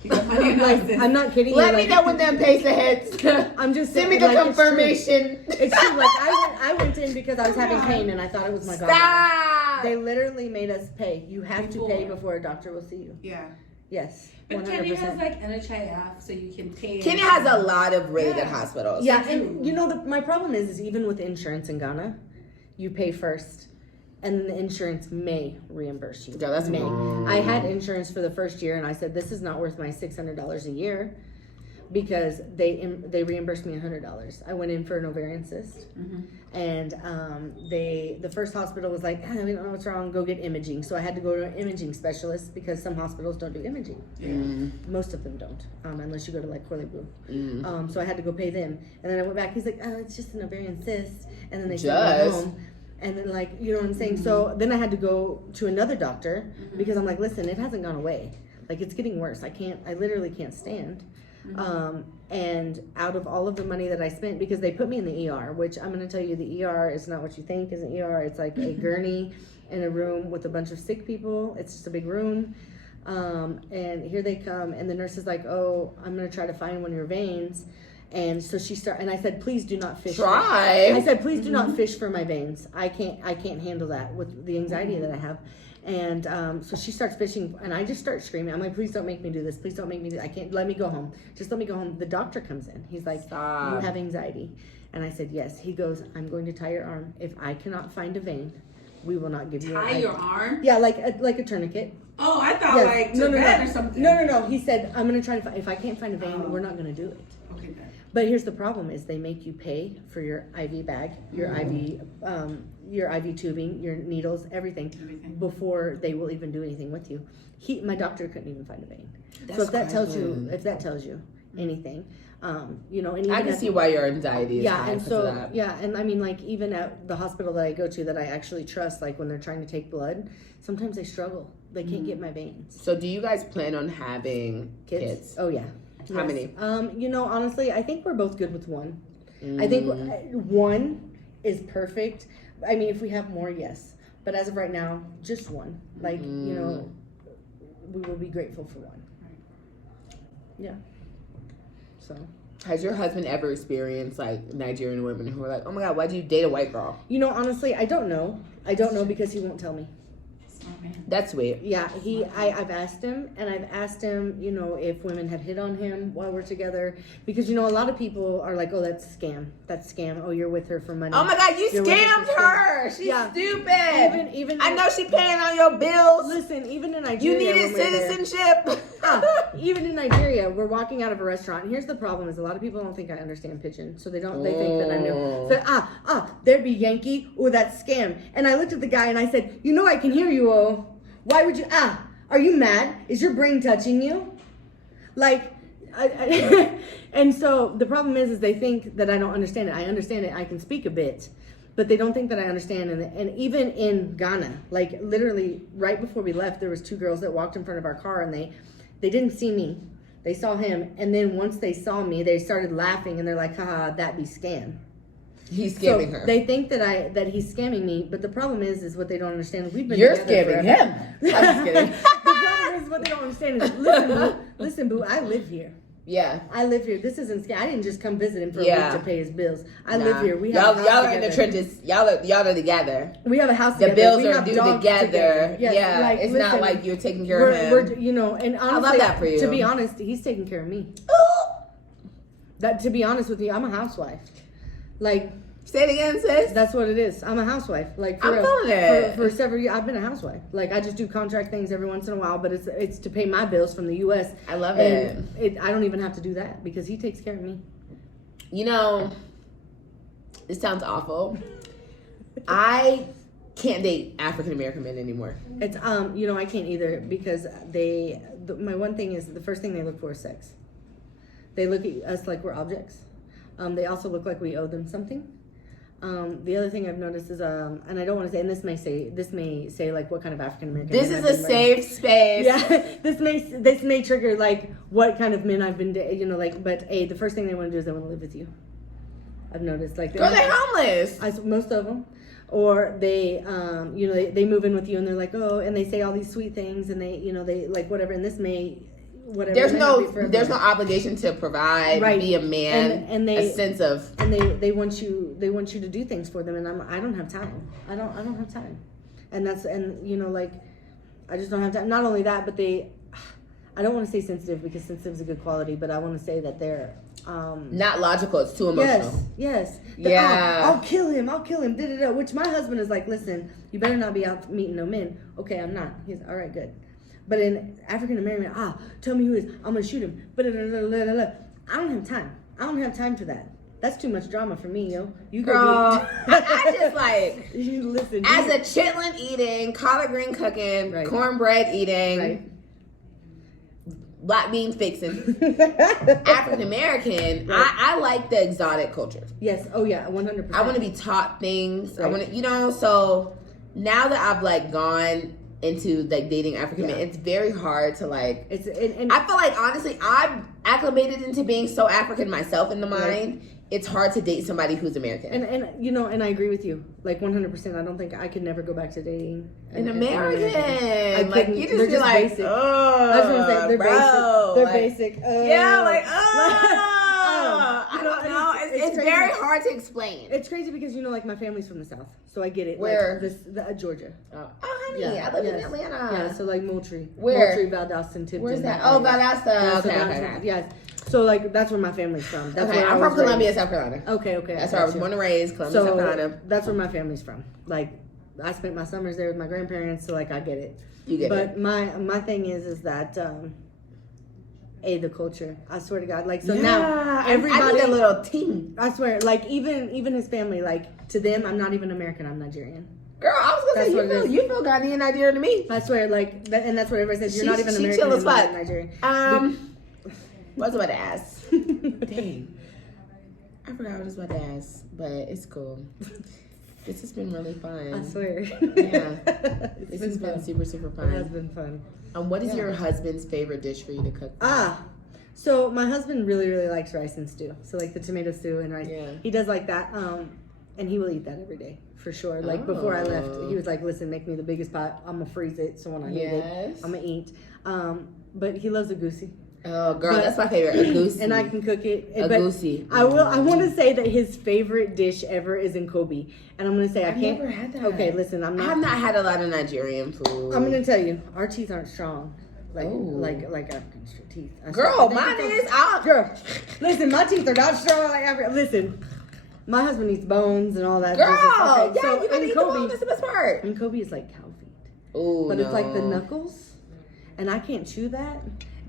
You got money in Like, houses. I'm not kidding. let you, me like, know when them pays the hits. I'm just Send me saying, the like, it's true. confirmation. It's true. Like I went in because I was having pain and I thought it was my gallbladder. Stop. They literally made us pay. You have to pay Before. before a doctor will see you. Yeah. Yes, But 100%. Kenya has like NHIF, so you can pay. Kenya has a lot of really good Yeah. hospitals. Yeah, and you know my problem is even with insurance in Ghana, you pay first, and the insurance may reimburse you. Yeah, that's may. wrong. I had insurance for the first year, and I said this is not worth my $600 a year, because they reimbursed me $100. I went in for an ovarian cyst, and the first hospital was like, we don't know what's wrong, go get imaging. So I had to go to an imaging specialist because some hospitals don't do imaging. Most of them don't, unless you go to like Karibu. So I had to go pay them, and then I went back. He's like, oh, it's just an ovarian cyst, and then they sent me Just? home. And then, like, you know what I'm saying? So then I had to go to another doctor because I'm like, listen, it hasn't gone away. Like, it's getting worse. I literally can't stand. And out of all of the money that I spent, because they put me in the ER, which I'm going to tell you, the ER is not what you think is an ER. It's like a gurney in a room with a bunch of sick people. It's just a big room. And here they come, and the nurse is like, "Oh, I'm gonna try to find one of your veins." And so and I said, "Please do not fish." I said, "Please do not fish for my veins. I can't handle that with the anxiety that I have." And so she starts fishing, and I just start screaming. I'm like, "Please don't make me do this. Please don't make me do this. I can't. Let me go home. Just let me go home." The doctor comes in. He's like, Stop. "You have anxiety." And I said, "Yes." He goes, "I'm going to tie your arm. If I cannot find a vein, we will not give you Tie your arm? Yeah, like a tourniquet. Oh, I thought like to bed or something. No. He said, "I'm going to try to find, if I can't find a vein, we're not going to do it." Okay, good. But here's the problem: is they make you pay for your IV bag, your IV tubing, your needles, everything, before they will even do anything with you. My doctor couldn't even find a vein. So if that tells you anything, and even I can see why your anxiety is high. And so and I mean, like, even at the hospital that I go to that I actually trust, like when they're trying to take blood, sometimes they struggle. They can't get my veins. So do you guys plan on having kids? Oh yeah. How many? Honestly, I think we're both good with one. I think one is perfect. I mean, if we have more, yes. But as of right now, just one. Like, we will be grateful for one. Yeah. So. Has your husband ever experienced, like, Nigerian women who are like, "Oh my God, why do you date a white girl?" Honestly, I don't know. I don't know because he won't tell me. That's sweet. Yeah, I've asked him, and I've asked him, if women have hit on him while we're together, because a lot of people are like, "Oh, that's a scam. That's a scam. Oh, you're with her for money." Oh my God, you scammed her. She's stupid. Even I know she paying on your bills. Listen, even in Nigeria, You needed citizenship. Even in Nigeria, we're walking out of a restaurant, and here's the problem: is a lot of people don't think I understand pidgin, so they think that I know. So there'd be Yankee. Oh, that's scam. And I looked at the guy and I said, "I can hear you. Oh, why would you? Are you mad? Is your brain touching you?" Like, and so the problem is they think that I don't understand it. I understand it. I can speak a bit, but they don't think that I understand. And even in Ghana, like literally right before we left, there was two girls that walked in front of our car, and they didn't see me. They saw him, and then once they saw me, they started laughing, and they're like, "Haha, that be scam." He's scamming her. They think that he's scamming me, but the problem is what they don't understand. You're scamming him. I'm just kidding. The problem is what they don't understand is, listen, boo, I live here. Yeah, I live here. This isn't scam. I didn't just come visit him for a week to pay his bills. I live here. We have y'all are in the trenches. Y'all are together. We have a house together. The bills we are due together. Yes, yeah, it's not like you're taking care of him. And honestly, I love that for you. To be honest, he's taking care of me. To be honest with you, I'm a housewife. Like, say it again, sis. That's what it is. I'm a housewife. Like, I'm feeling it. For several years, I've been a housewife. Like, I just do contract things every once in a while, but it's to pay my bills from the U.S. I love it. I don't even have to do that because he takes care of me. It sounds awful. I can't date African American men anymore. It's I can't either because my one thing is the first thing they look for is sex. They look at us like we're objects. They also look like we owe them something. The other thing I've noticed is, and I don't want to say, and this may say like what kind of African American. This is a safe space. Yeah, this may trigger like what kind of men I've been, but the first thing they want to do is they want to live with you. I've noticed like they're homeless. Most of them, or they move in with you and they're like, oh, and they say all these sweet things and they like whatever, and this may. Whatever, there's no obligation to provide, be a man, and a sense of, and they want you to do things for them, and I don't have time. I don't have time, and I just don't have time. Not only that, but I don't want to say sensitive because sensitive is a good quality, but I want to say that they're not logical. It's too emotional. Yes. I'll kill him. Which my husband is like, listen, you better not be out meeting no men. Okay, I'm not. He's all right, good. But in African American, tell me who is. I'm gonna shoot him. But I don't have time. I don't have time for that. That's too much drama for me, yo. You girl, I just like you listen. As a chitlin eating, collard green cooking, cornbread eating, black bean fixing, African American. I like the exotic culture. Yes. Oh yeah. 100%. I want to be taught things. I want to, So now that I've like gone into like dating African men, it's very hard to like. I feel like honestly, I'm acclimated into being so African myself in the mind, it's hard to date somebody who's American. And you know, and I agree with you, like 100%. I don't think I could never go back to dating an American. Like you they're just like, basic. oh, I was gonna say they're bro. basic. They're basic. Yeah, like I you know, don't know. It's very hard to explain. It's crazy because, you know, like my family's from the South, so I get it. Where? Like Georgia. Oh, honey, I live in Atlanta. Yeah, so like Moultrie. Where? Moultrie, Valdosta, Tipton. Where's that? Oh, Valdosta. Okay. Yes. So like that's where my family's from. That's where I'm from Columbia, South Carolina. Okay. That's where I was born and raised, Columbia, South Carolina. That's where my family's from. Like I spent my summers there with my grandparents, so like I get it. You get it. But my thing is that the culture. I swear to God. Like so now everybody I need a little team. I swear, like even his family, like to them, I'm not even American. I'm Nigerian. Girl, I was gonna say you feel Ghanaian Nigerian to me. I swear, like, and that's what everybody says. You're not even American. She chill as fuck. Nigerian. What was I about to ask? Dang, I forgot what I was about to ask, but it's cool. This has been really fun. I swear. Yeah, this has been super fun. It has been fun. What is your husband's favorite dish for you to cook? So my husband really likes rice and stew. So like the tomato stew and rice. Yeah. He does like that. And he will eat that every day for sure. Like before I left, he was like, "Listen, make me the biggest pot. I'm gonna freeze it, so when I need it, I'm gonna eat." But he loves a goosey. Oh, girl, that's my favorite, a goosey. And I can cook it. A goosey. I want to say that his favorite dish ever is in Kobe, and I'm gonna say I've never had that. Okay, listen, I have not had a lot of Nigerian food. I'm gonna tell you, our teeth aren't strong. Like African teeth. Girl, mine is. Girl, listen, my teeth are not strong like African. Listen, my husband eats bones and all that. Girl, okay, yeah, so you gotta eat the bone. That's the best part. And Kobe is like cow feet. Oh, but it's like the knuckles, and I can't chew that.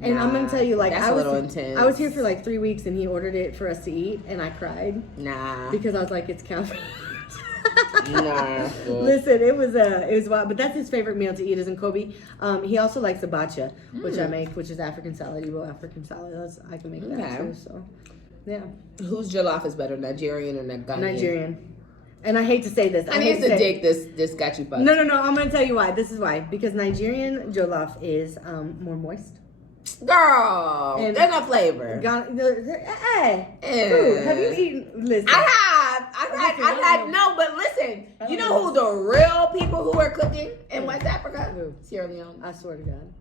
And I'm gonna tell you, like, that's a little intense. I was here for like 3 weeks, and he ordered it for us to eat, and I cried. Nah, because I was like, it's cow feet. Nah. Listen, it was wild, but that's his favorite meal to eat is in Kobe. He also likes abacha, which I make, which is African salad. African salad. I can make that too. So, yeah. Whose jollof is better, Nigerian or Ghanaian? Nigerian. And I hate to say this. I need to dig this got you fucked. No. I'm gonna tell you why. This is why. Because Nigerian jollof is more moist. Girl, there's no flavor. Hey, have you eaten? Listen, I've had. No, but listen. You know who the real people who are cooking in West Africa? Who? Sierra Leone. I swear to God.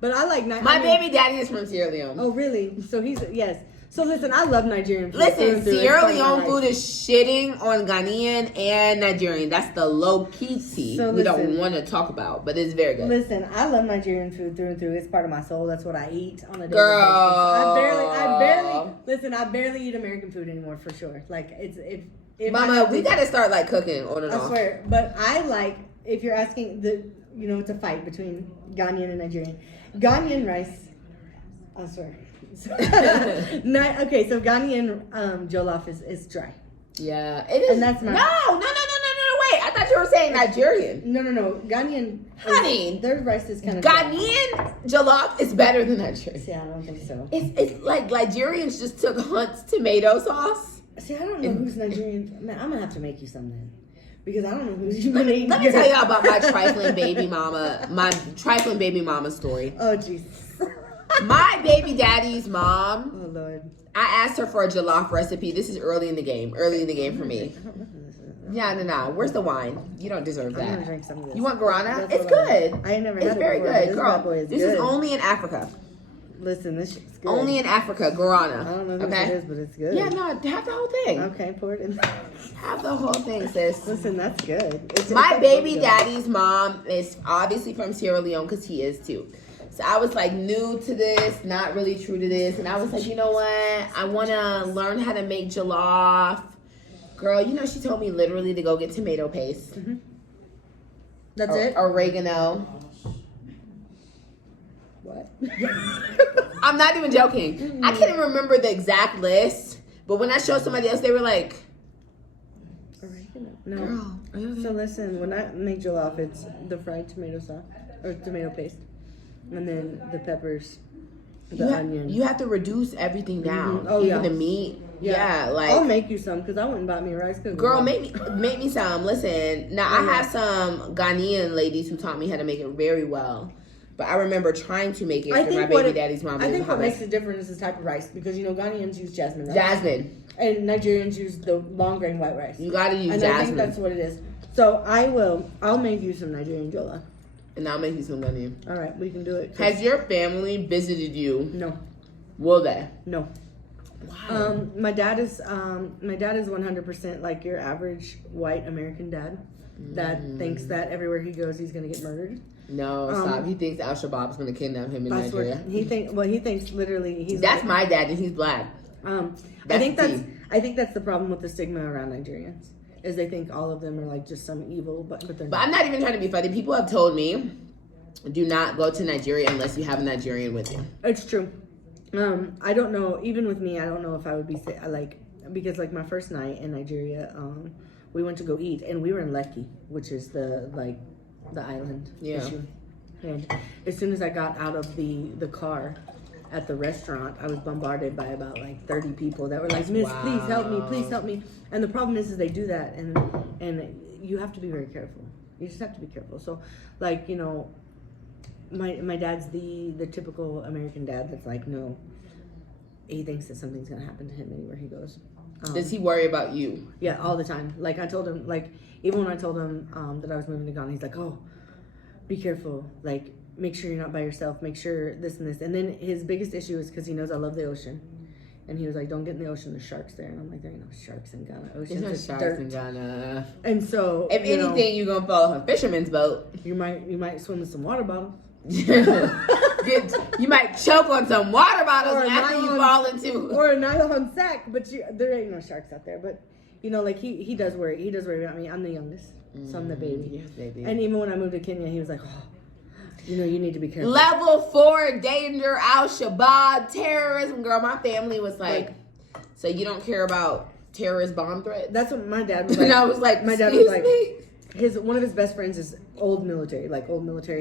But I like my baby daddy is from Sierra Leone. Oh, really? So he's yes. So listen, I love Nigerian food. Listen, Sierra Leone food is shitting on Ghanaian and Nigerian. That's the low key tea we don't want to talk about, but it's very good. Listen, I love Nigerian food through and through. It's part of my soul. That's what I eat on a daily Girl. basis. I barely eat American food anymore for sure. Like if Mama, we gotta start like cooking on and off. I swear, but I like if you're asking it's a fight between Ghanaian and Nigerian. Ghanaian rice. I swear. Okay, so Ghanaian jollof is dry. Yeah, it is. And that's my... No, wait. I thought you were saying Nigerian. No. Ghanaian... Honey. Their rice is kind of... Ghanaian jollof is better than Nigerian. See, I don't think so. It's like Nigerians just took Hunt's tomato sauce. See, I don't know who's Nigerian. Man, I'm going to have to make you something. Because I don't know who's Let me tell y'all about my trifling baby mama story. Oh, Jesus. My baby daddy's mom. Oh, Lord. I asked her for a jollof recipe. This is early in the game for me. Yeah, no. Where's the wine? You don't deserve that. I'm gonna drink some of this. You want guarana? It's good. I ain't never had it. It's very good, girl. This is only in Africa. Listen, this shit's good. Only in Africa, guarana. I don't know who it is, but it's good. Yeah, no, have the whole thing. Okay, pour it in. Have the whole thing, sis. Listen, that's good. My baby daddy's mom is obviously from Sierra Leone because he is too. So I was like new to this, not really true to this. And I was like, you know what? I want to learn how to make jollof. Girl, she told me literally to go get tomato paste. Mm-hmm. That's it? Oregano. What? I'm not even joking. Mm-hmm. I can't even remember the exact list. But when I showed somebody else, they were like... Oregano? No. Girl, okay? So listen, when I make jollof, it's the fried tomato sauce. Or tomato paste. And then the peppers, onion. You have to reduce everything down. Mm-hmm. Oh, even the meat. Yeah, like I'll make you some because I went and bought me a rice cooker. Girl, make me some. Listen, now I have some Ghanaian ladies who taught me how to make it very well. But I remember trying to make it I for think my what baby it- daddy's mom. I in think what hummus. makes it different is the type of rice because Ghanaians use jasmine rice. Jasmine. And Nigerians use the long grain white rice. You gotta use and jasmine. I think that's what it is. So I'll make you some Nigerian jola. And I'll make you some money. All right, we can do it. Has your family visited you? No, Will they? no. Wow. My dad is 100% like your average white American dad that thinks that everywhere he goes he's gonna get murdered. No, stop. He thinks Al Shabaab's gonna kidnap him in That's what Nigeria. he thinks literally he's. That's my dad, and he's black. I think that's the problem with the stigma around Nigerians is they think all of them are like just some evil, but they're But not. I'm not even trying to be funny. People have told me, do not go to Nigeria unless you have a Nigerian with you. It's true. I don't know. Even with me, I don't know if I would be because like my first night in Nigeria, we went to go eat and we were in Lekki, which is the island. Yeah. issue. And as soon as I got out of the car at the restaurant, I was bombarded by about like 30 people that were like, "Miss, please help me, please help me." And the problem is they do that, and you have to be very careful. You just have to be careful. So, like my dad's the typical American dad that's like, no, he thinks that something's gonna happen to him anywhere he goes. Does he worry about you? Yeah, all the time. Like I told him, like even when I told him that I was moving to Ghana, he's like, "Oh, be careful. Like make sure you're not by yourself. Make sure this and this." And then his biggest issue is because he knows I love the ocean, and he was like, "Don't get in the ocean. There's sharks there." And I'm like, "There ain't no sharks in Ghana. Ocean's There's just no dirt." sharks in Ghana. And so, If anything, you're gonna follow a fisherman's boat. you might swim with some water bottles. You might choke on some water bottles Or a after you nylon- fall into. Or a nylon sack, but there ain't no sharks out there. But like he does worry. He does worry about me. I'm the youngest, so I'm the baby. Yes, baby. And even when I moved to Kenya, he was like, "Oh, you need to be careful." Level 4 danger, Al Shabaab, terrorism. Girl, my family was like, so you don't care about terrorist bomb threats? That's what my dad was like. And I was like, my dad was like, me? one of his best friends is old military,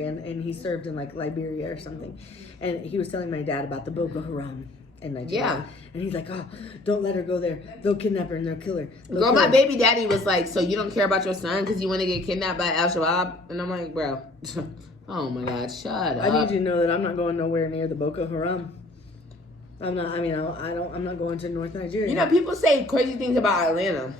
and he served in like Liberia or something. And he was telling my dad about the Boko Haram in Nigeria. Yeah. And he's like, "Oh, don't let her go there. They'll kidnap her and they'll kill her." Girl, my baby daddy was like, so you don't care about your son because you want to get kidnapped by Al Shabaab? And I'm like, bro, oh my God, shut up. I need you to know that I'm not going nowhere near the Boko Haram. I'm not. I mean, I'm not going to North Nigeria. You know, people say crazy things about Atlanta.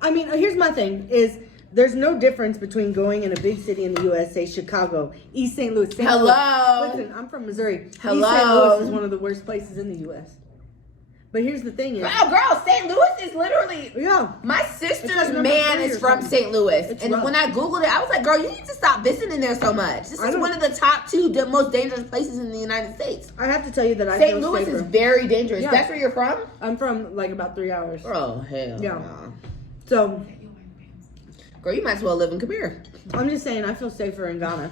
I mean, here's my thing: is there's no difference between going in a big city in the U.S., say Chicago, East St. Louis. Hello. Listen, I'm from Missouri. Hello. East St. Louis is one of the worst places in the U.S. But here's the thing: is Girl, St. Louis is literally. yeah. My It's sister's like number man 3 is or from something. St. Louis. It's And rough. when I Googled it, I was like, girl, you need to stop visiting there so much. This I is don't- one of the top 2 most dangerous places in the United States. I have to tell you that I St. feel Louis safer. is very dangerous. Yeah. That's where you're from? I'm from like about 3 hours. Oh, hell Yeah. no. So Girl, you might as well live in Kabir. I'm just saying, I feel safer in Ghana, Have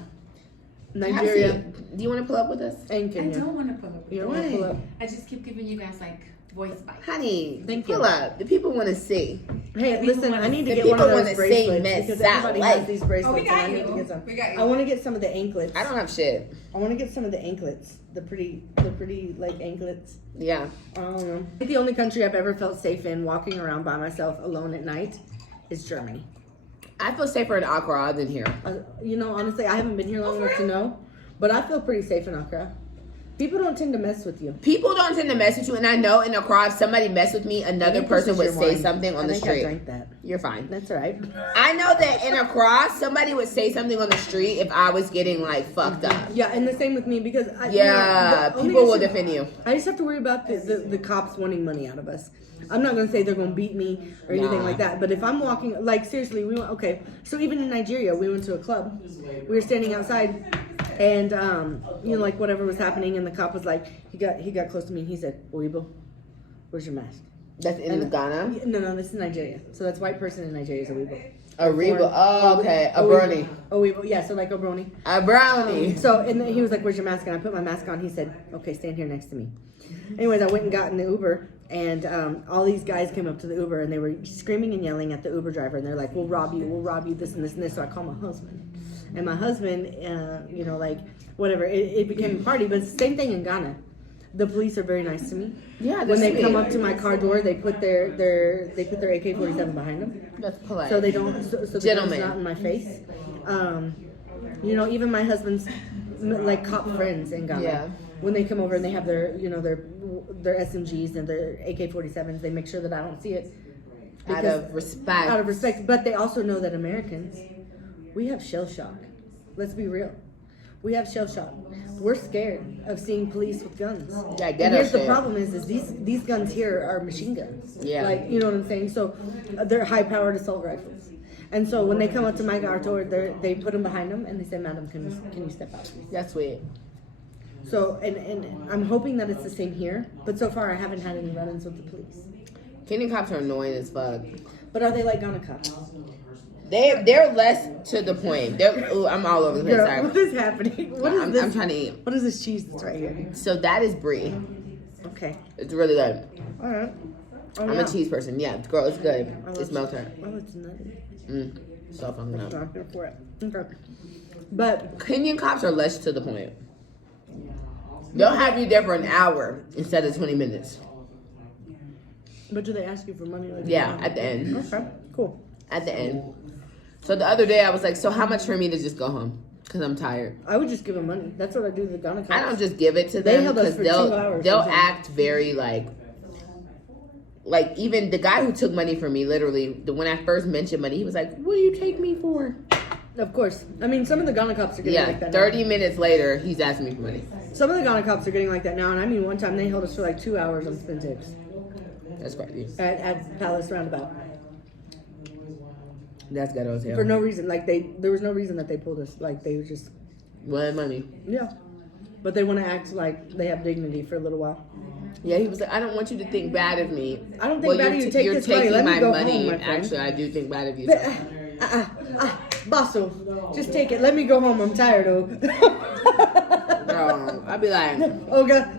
a Nigeria, seat. Do you want to pull up with us? and I Kenya. don't want to pull up. You don't want to pull up. I just keep giving you guys like voice bites. Honey, Thank you. pull up. The people want to see. Hey, The listen, people I wanna- need to the get one of people those wanna bracelets say Miss because South everybody Lake. has these bracelets, Oh, we got and I need you. to get some. We got you. I want to get some of the anklets. I don't have shit. I want to get some of the anklets, the pretty like anklets. Yeah. I don't know. I think the only country I've ever felt safe in walking around by myself alone at night is Germany. I feel safer in Accra than here. Honestly, I haven't been here long enough to know, but I feel pretty safe in Accra. People don't tend to mess with you. People don't tend to mess with you, and I know in Accra, if somebody messed with me, another person would say something on the I street. drank that. You're fine. That's all right. I know that in Accra, somebody would say something on the street if I was getting like fucked up. Yeah, and the same with me because Yeah, the only people will issue- defend you. I just have to worry about the cops wanting money out of us. I'm not going to say they're going to beat me or anything Nah. like that. But if I'm walking, like seriously, so even in Nigeria, we went to a club. We were standing outside and, like whatever was happening. And the cop was like, he got close to me and he said, "Oibo, where's your mask?" That's in Ghana? No, this is Nigeria. So that's white person in Nigeria is Oibo. Ariba. Oh, okay. A brownie. Oibo, yeah, so like a brony. A brownie. So, and then he was like, "Where's your mask?" And I put my mask on. He said, "Okay, stand here next to me." Anyways, I went and got in the Uber, and all these guys came up to the Uber, and they were screaming and yelling at the Uber driver, and they're like, we'll rob you, this and this and this. So I called my husband, and my husband, whatever, it became a party. But it's the same thing in Ghana. The police are very nice to me. Yeah, When they sweet. come up to my car door, they put their AK-47 behind them, That's polite. so they don't, so the gun's Gentlemen. not in my face. Even my husband's like cop friends in Ghana. Yeah. When they come over and they have their, you know, their SMGs and their AK-47s, they make sure that I don't see it. Out of respect. Out of respect. But they also know that Americans, we have shell shock. Let's be real. We have shell shock. We're scared of seeing police with guns. Yeah, and ghetto here's the shit. problem is these guns here are machine guns. Yeah. Like, you know what I'm saying? So they're high-powered assault rifles. And so when they come up to my car door, they put them behind them and they say, "Madam, can you step out, please?" That's sweet. So, and I'm hoping that it's the same here. But so far, I haven't had any run-ins with the police. Kenyan cops are annoying as fuck. But are they like Ghana cops? They're less to the point. I'm all over the place. Girl, Sorry. what is happening? What is this? I'm trying to eat. What is this cheese that's right here? So that is brie. Okay. It's really good. All right. Oh, I'm yeah. a cheese person. Yeah, girl, it's good. It's melted. Oh, it's nutty. So fucking I'm up. not here for it. Okay. But Kenyan cops are less to the point. They'll have you there for an hour instead of 20 minutes. do they ask you for money? Like Yeah, at the end. Okay. Cool. At the end. So the other day I was like, so how much for me to just go home? Because I'm tired. I would just give them money. That's what I do to the Ghana cops. I don't just give it to They them held us because for 2 hours they'll or something. act very like even the guy who took money from me, literally, when I first mentioned money, he was like, "What do you take me for?" Of course. I mean, some of the Ghana cops are getting like that. 30 minutes later, he's asking me for money. Some of the Ghana cops are getting like that now. And I mean, one time they held us for like 2 hours on spin tips That's crazy. at Palace Roundabout That's ghetto as hell. for no reason. Like there was no reason that they pulled us. Like they were just What money? yeah. But they want to act like they have dignity for a little while. Yeah, he was like, I don't want you to think bad of me. I don't think bad of you. Take you're this money. taking Let me my go money. home, my friend. Actually, I do think bad of you. Basso, just take it. Let me go home. I'm tired, oh. Girl, I'd be like, Olga,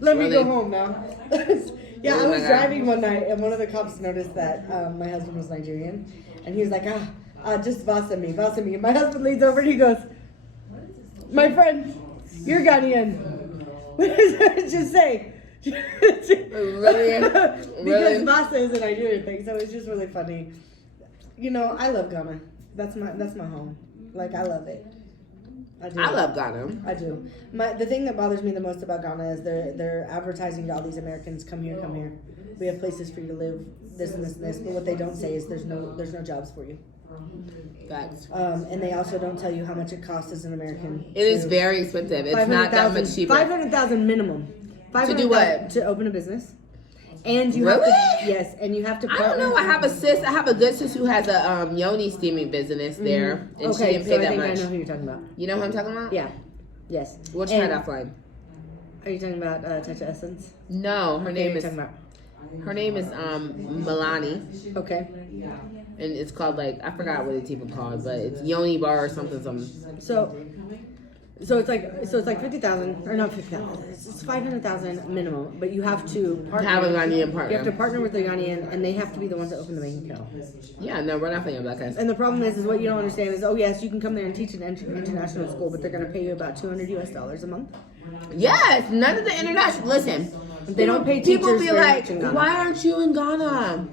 let me go Really? home now. Yeah, Oh I my was God. driving one night and one of the cops noticed that my husband was Nigerian. And he was like, just vasa me. And my husband leans over and he goes, my friend, you're Ghanaian. What does that just say? Really? Because Really? vasa is a Nigerian thing, so it's just really funny. You know, I love Ghana. That's my home. Like, I love it. I do. I love Ghana. I do. The thing that bothers me the most about Ghana is they're advertising to all these Americans, come here. We have places for you to live, this and this and this. But what they don't say is there's no jobs for you. Facts. And they also don't tell you how much it costs as an American. It is very expensive. It's not that much cheaper. $500,000 minimum. To do what? To open a business. And you have Really? to, yes, and you have to I don't know. I have a good sis who has a yoni steaming business there, and she didn't pay I that think much. I know who you're talking about. You know who I'm talking about? Yeah. Yes. We'll try And- it offline. Are you talking about Touch of Essence? No, her Okay, name you're is talking about. Milani, Okay. and it's called I forgot what it's even called, but it's Yoni Bar or something. So it's like 50,000 or not 50,000. It's 500,000 minimum, but you have to partner. Have a Ghanaian partner. You have to partner with the Ghanaian, and they have to be the ones that open the bank account. Yeah, no, we're not playing black guys. And the problem is what you don't understand is, yes, you can come there and teach an international school, but they're going to pay you about $200 a month. Yes, none of the international. Listen, They don't pay people teachers be very like, much in Ghana. why aren't you in Ghana?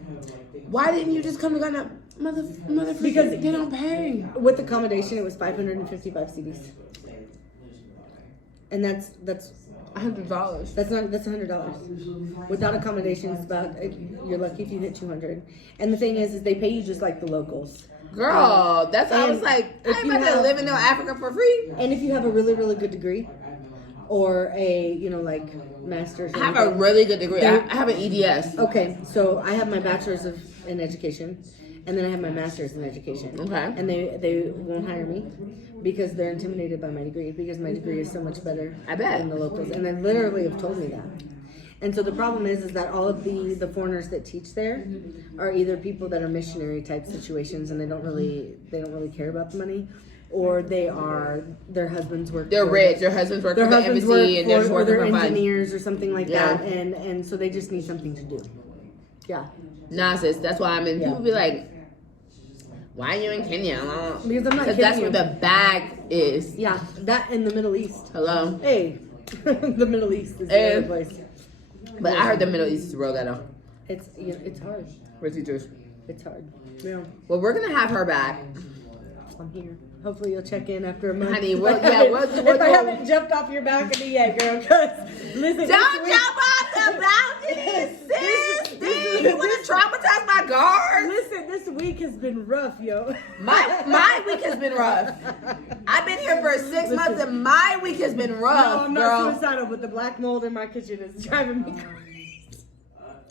Why didn't you just come to Ghana? Motherfucker, Because they don't pay. With accommodation, it was 555 CDs. And that's $100. that's $100. Without accommodations, you're lucky if you hit 200. And the thing is they pay you just like the locals. Girl, that's why I was and like, I if ain't you about to have- live in no Africa for free. And if you have a really, really good degree, or a master's, I have a really good degree. I have an EDS. Okay, so I have my bachelor's in education, and then I have my master's in education. Okay. And they won't hire me because they're intimidated by my degree, because my degree is so much better I bet. than the locals. And they literally have told me that. And so the problem is that all of the foreigners that teach there are either people that are missionary type situations, and they don't really care about the money, or their husbands work. They're for- rich. Their husbands work Their for the husbands embassy, and they're work just for, or working they're for fun. engineers or something like Yeah. that, and so they just need something to do. Yeah. Nah, sis, that's why I'm in. Yeah. People be like, why are you in Kenya? Because I'm not Because kidding that's you. where the bag is. Yeah, that in the Middle East. Hello? Hey, the Middle East is the Hey. other place. But I heard the Middle East is real ghetto. It's hard. We're teachers. It's hard. Yeah. Well, we're going to have her back. here. Hopefully you'll check in after a month. Honey, If I we'll haven't jumped off your balcony yet, girl, because listen. don't jump off the balcony, sis. You want to traumatize my guards? Listen, this week has been rough, yo. My week has been rough. I've been here for 6 months and my week has been rough, No, I'm girl. not suicidal, but the black mold in my kitchen is driving me crazy.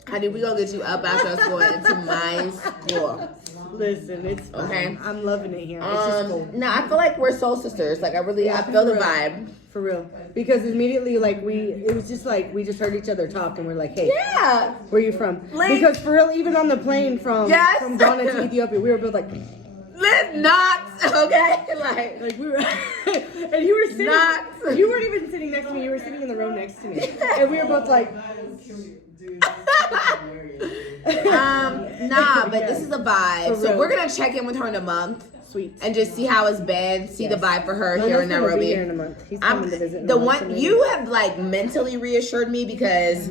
Honey, we gonna get you up after school into my school. Listen, it's fine. Okay. I'm loving it here. It's just cold. No, I feel like we're soul sisters. Like I Yeah, feel the for real. vibe. For real. Because immediately, like, it was just like, we just heard each other talk and we're like, hey, Yeah. where you from? Like- Because for real, even on the plane from Yes. Ghana to Ethiopia, we were both like, Live Knox, okay? Like we were, and you were sitting, Knox. you weren't even sitting next to me, you were sitting in the row next to me. And we were both like, nah, but this is a vibe. For So real. we're gonna check in with her in a month sweet. and just see how it's been, see the vibe for her My here in husband will be Nairobi. here in a month. He's coming to visit. in The a month, one so you have like mentally reassured me because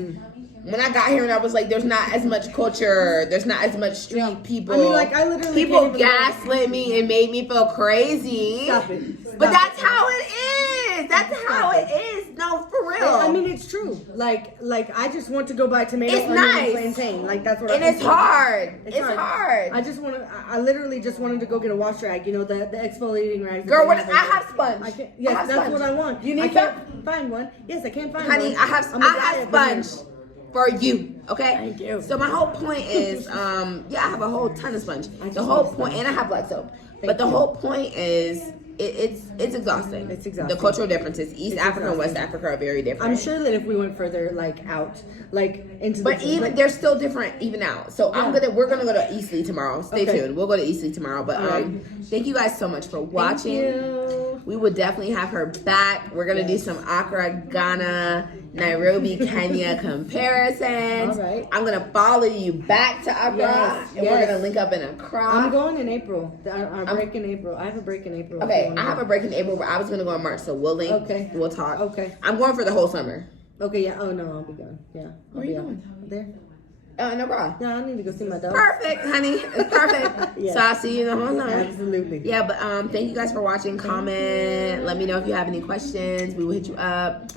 when I got here and I was like, there's not as much culture, there's not as much street people. I mean, like, I literally people can't even- gaslit me and made me feel crazy. Stop it. But Stop that's it. how it is. That's how it is. No, for real. I mean, it's true. Like I just want to go buy tomato, It's onion, nice. and plantain. Like that's what. And it's hard. It's hard. I just want to. I literally just wanted to go get a wash rag. You know, the exfoliating rags. that Girl, they what? have I in have there. sponge. I can't, I yes, have that's sponge. what I want. You need I can't find one. Yes, I can't find Honey, one. I have I'm a diet sponge woman. for you. Okay. Thank you. So my whole point is, yeah, I have a whole ton of sponge. just The whole want point, and I have black soap. But Thank the you. whole point is, it's exhausting. It's exhausting. The cultural differences, East It's Africa and West exhausting. Africa are very different. I'm sure that if we went further, like out, like into But the, even like, they're still different even now. So we're gonna go to Eastleigh tomorrow. Stay Okay. tuned. We'll go to Eastleigh tomorrow. But thank you guys so much for watching. you. We will definitely have her back. We're gonna do some Accra, Ghana, Nairobi, Kenya comparisons. All right. I'm gonna follow you back to Accra, Yes, and we're yes. gonna link up in Accra. I'm going in April. Our break in April. I have a break in April. Okay, I have a break in April, but I was gonna go in March, so we'll link. Okay. We'll talk. Okay. I'm going for the whole summer. Okay, yeah. Oh no, I'll be gone. Yeah. Where you going? There. No problem. Yeah, I need to go see my dog. Perfect, honey. It's perfect. Yeah. So I'll see you in the whole summer. Absolutely. Yeah, but thank you guys for watching. Comment. Let me know if you have any questions. We will hit you up.